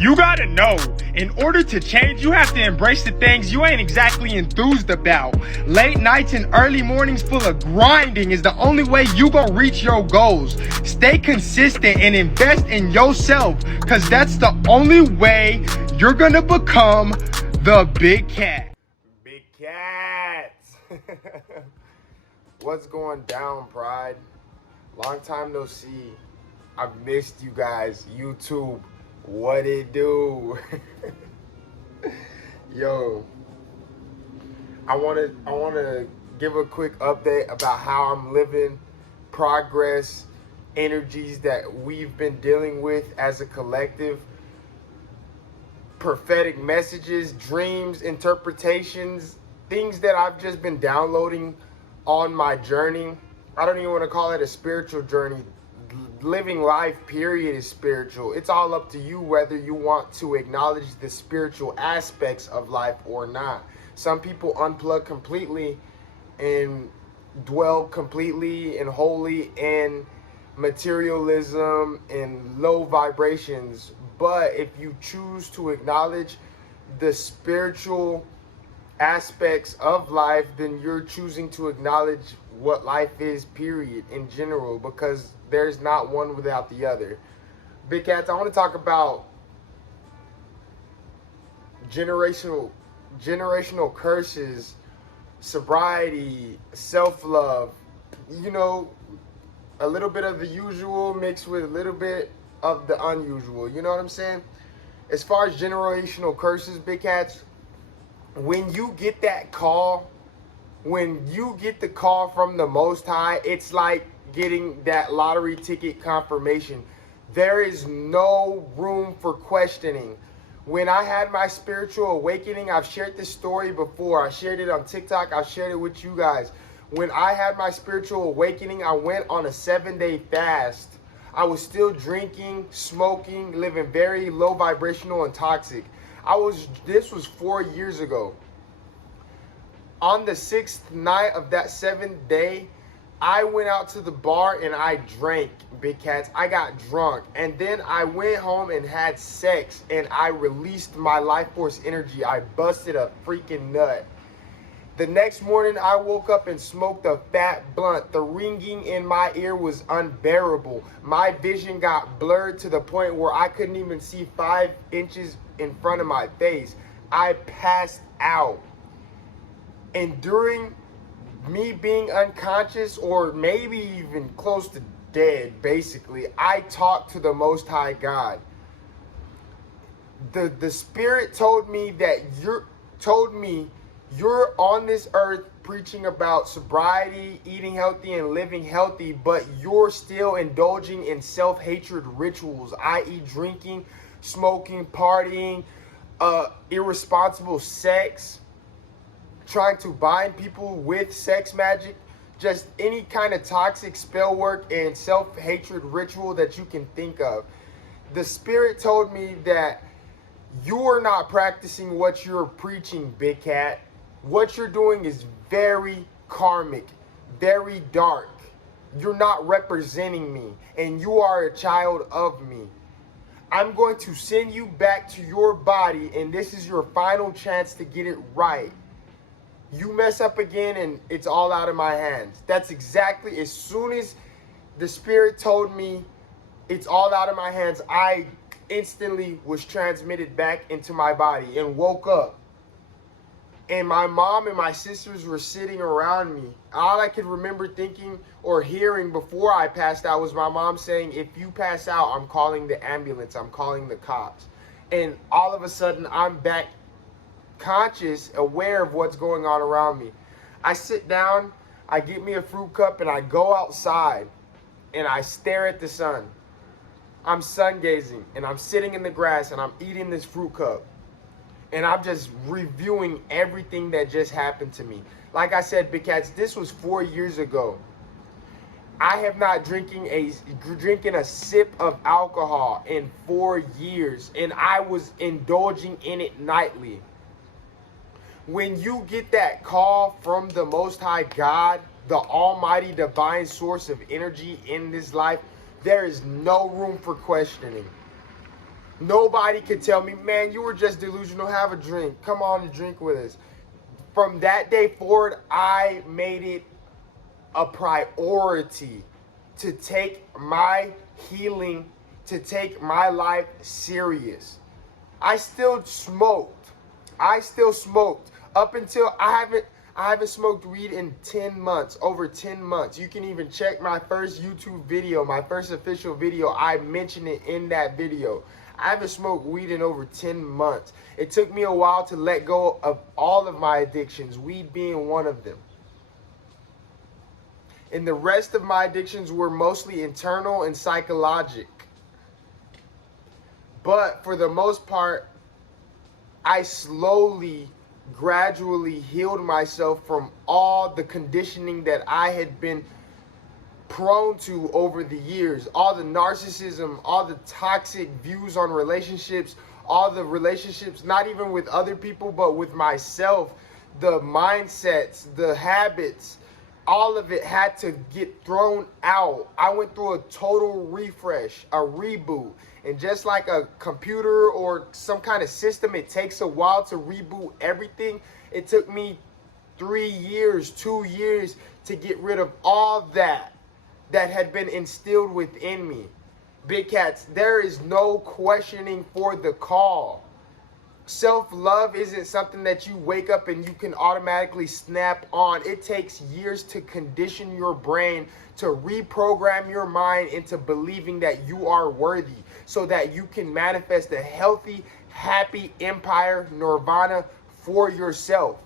You gotta know, in order to change, you have to embrace the things you ain't exactly enthused about. Late nights and early mornings full of grinding is the only way you gonna reach your goals. Stay consistent and invest in yourself, cause that's the only way you're gonna become the big cat. Big cats. What's going down, Pride? Long time no see. I've missed you guys. YouTube, what it do? Yo, I wanna give a quick update about how I'm living, progress, energies that we've been dealing with as a collective, prophetic messages, dreams, interpretations, things that I've just been downloading on my journey. I don't even want to call it a spiritual journey. Living life, period, is spiritual. It's all up to you whether you want to acknowledge the spiritual aspects of life or not. Some people unplug completely and dwell completely and wholly in materialism and low vibrations. But if you choose to acknowledge the spiritual aspects of life, then you're choosing to acknowledge what life is, period, in general, because there's not one without the other. Big cats, I want to talk about generational curses, sobriety, self-love, a little bit of the usual mixed with a little bit of the unusual. You know what I'm saying? As far as generational curses, big cats, when you get that call, when you get the call from the Most High, it's like getting that lottery ticket confirmation. There is no room for questioning. When I had my spiritual awakening, I've shared this story before. I shared it on TikTok. I've shared it with you guys. When I had my spiritual awakening, I went on a 7-day fast. I was still drinking, smoking, living very low vibrational and toxic. This was 4 years ago. On the 6th night of that 7th day, I went out to the bar and I drank, big cats. I got drunk. And then I went home and had sex and I released my life force energy. I busted a freaking nut. The next morning, I woke up and smoked a fat blunt. The ringing in my ear was unbearable. My vision got blurred to the point where I couldn't even see 5 inches in front of my face. I passed out. And during me being unconscious, or maybe even close to dead, basically, I talked to the Most High God. The Spirit told me that you're on this earth preaching about sobriety, eating healthy, and living healthy, but you're still indulging in self-hatred rituals, i.e. drinking, smoking, partying, irresponsible sex, trying to bind people with sex magic, just any kind of toxic spell work and self-hatred ritual that you can think of. The Spirit told me that you're not practicing what you're preaching, big cat. What you're doing is very karmic, very dark. You're not representing me, and you are a child of me. I'm going to send you back to your body, and this is your final chance to get it right. You mess up again, and it's all out of my hands. That's exactly, as soon as the Spirit told me it's all out of my hands, I instantly was transmitted back into my body and woke up. And my mom and my sisters were sitting around me. All I could remember thinking or hearing before I passed out was my mom saying, if you pass out, I'm calling the ambulance, I'm calling the cops. And all of a sudden, I'm back conscious, aware of what's going on around me. I sit down, I get me a fruit cup, and I go outside, and I stare at the sun. I'm sun gazing, and I'm sitting in the grass, and I'm eating this fruit cup. And I'm just reviewing everything that just happened to me. Like I said, big cats, this was 4 years ago. I have not drinking a sip of alcohol in 4 years, and I was indulging in it nightly. When you get that call from the Most High God, the almighty divine source of energy in this life, there is no room for questioning. Nobody could tell me, man, you were just delusional. Have a drink. Come on and drink with us. From that day forward, I made it a priority to take my healing, to take my life serious. I still smoked. Up until I haven't smoked weed in 10 months, over 10 months. You can even check my first YouTube video, my first official video. I mentioned it in that video. I haven't smoked weed in over 10 months. It took me a while to let go of all of my addictions, weed being one of them. And the rest of my addictions were mostly internal and psychologic. But for the most part, I slowly, gradually healed myself from all the conditioning that I had been prone to over the years. All the narcissism, all the toxic views on relationships, all the relationships, not even with other people, but with myself, the mindsets, the habits, all of it had to get thrown out. I went through a total refresh, a reboot. And just like a computer or some kind of system, it takes a while to reboot everything. It took me 3 years, 2 years to get rid of all that had been instilled within me. Big cats, there is no questioning for the call. Self-love isn't something that you wake up and you can automatically snap on. It takes years to condition your brain, to reprogram your mind into believing that you are worthy, so that you can manifest a healthy, happy empire, nirvana for yourself.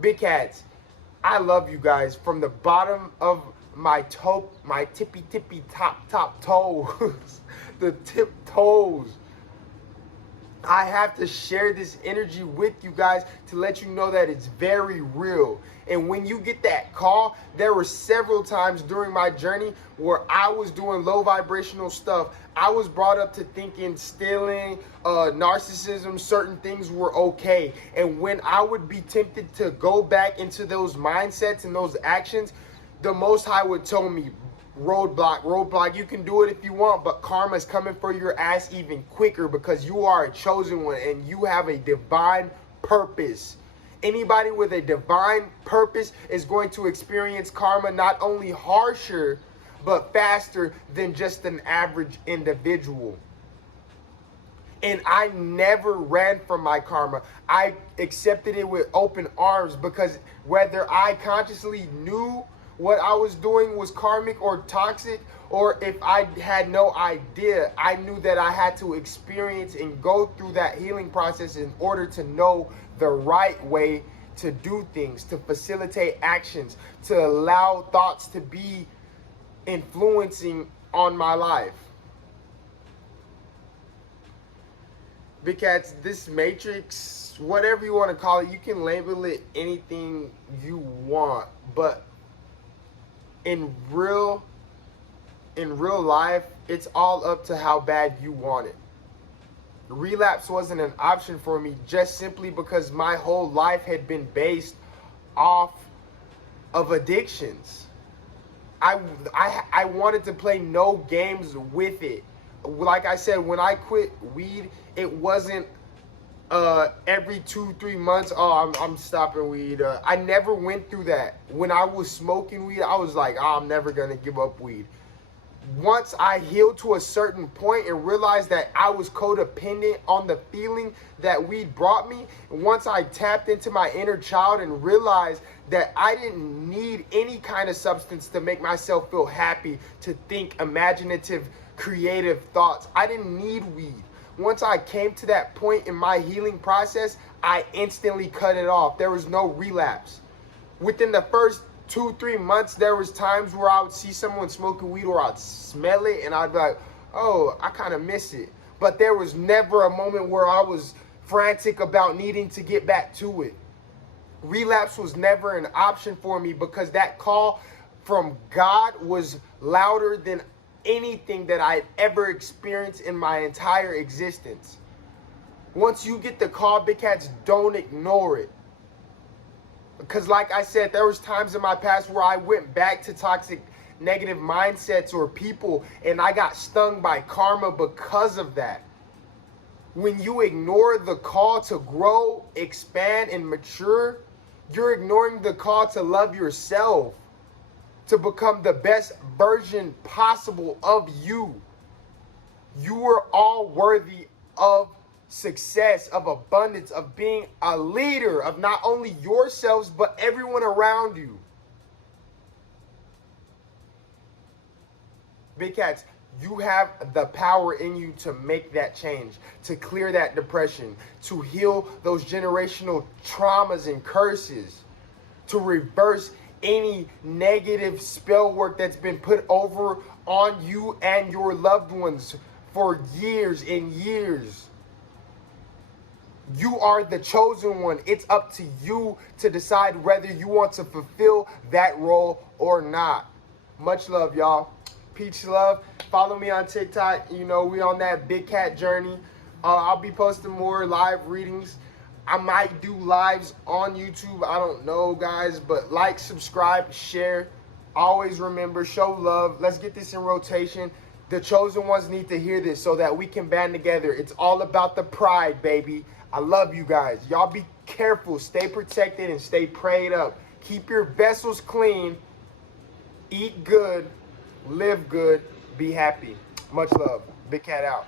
Big cats, I love you guys from the bottom of my toe, my tippy top toes, the tip toes. I have to share this energy with you guys to let you know that it's very real. And when you get that call, there were several times during my journey where I was doing low vibrational stuff. I was brought up to thinking stealing, narcissism, certain things were okay. And when I would be tempted to go back into those mindsets and those actions, the Most High would tell me, roadblock, you can do it if you want, but karma's coming for your ass even quicker, because you are a chosen one and you have a divine purpose. Anybody with a divine purpose is going to experience karma not only harsher, but faster than just an average individual. And I never ran from my karma. I accepted it with open arms, because whether I consciously knew what I was doing was karmic or toxic, or if I had no idea, I knew that I had to experience and go through that healing process in order to know the right way to do things, to facilitate actions, to allow thoughts to be influencing on my life. Because this matrix, whatever you want to call it, you can label it anything you want, but in real life, it's all up to how bad you want it. Relapse wasn't an option for me, just simply because my whole life had been based off of addictions. I wanted to play no games with it. Like I said, when I quit weed, it wasn't every 2-3 months, oh, I'm stopping weed. I never went through that. When I was smoking weed, I was like, oh, I'm never gonna give up weed. Once I healed to a certain point and realized that I was codependent on the feeling that weed brought me, once I tapped into my inner child and realized that I didn't need any kind of substance to make myself feel happy, to think imaginative, creative thoughts, I didn't need weed. Once I came to that point in my healing process, I instantly cut it off. There was no relapse. Within the first 2-3 months, there was times where I would see someone smoking weed, or I'd smell it and I'd be like, oh, I kind of miss it. But there was never a moment where I was frantic about needing to get back to it. Relapse was never an option for me, because that call from God was louder than anything that I've ever experienced in my entire existence. Once you get the call, big cats, don't ignore it. Because like I said, there was times in my past where I went back to toxic, negative mindsets or people, and I got stung by karma because of that. When you ignore the call to grow, expand, and mature, you're ignoring the call to love yourself, to become the best version possible of you. You are all worthy of success, of abundance, of being a leader of not only yourselves, but everyone around you. Big Cats, you have the power in you to make that change, to clear that depression, to heal those generational traumas and curses, to reverse any negative spell work that's been put over on you and your loved ones for years and years. You are the chosen one. It's up to you to decide whether you want to fulfill that role or not. Much love, y'all. Peach love. Follow me on TikTok. You know, we on that big cat journey. I'll be posting more live readings. I might do lives on YouTube. I don't know, guys. But like, subscribe, share. Always remember, show love. Let's get this in rotation. The chosen ones need to hear this so that we can band together. It's all about the pride, baby. I love you guys. Y'all be careful. Stay protected and stay prayed up. Keep your vessels clean. Eat good. Live good. Be happy. Much love. Big Cat out.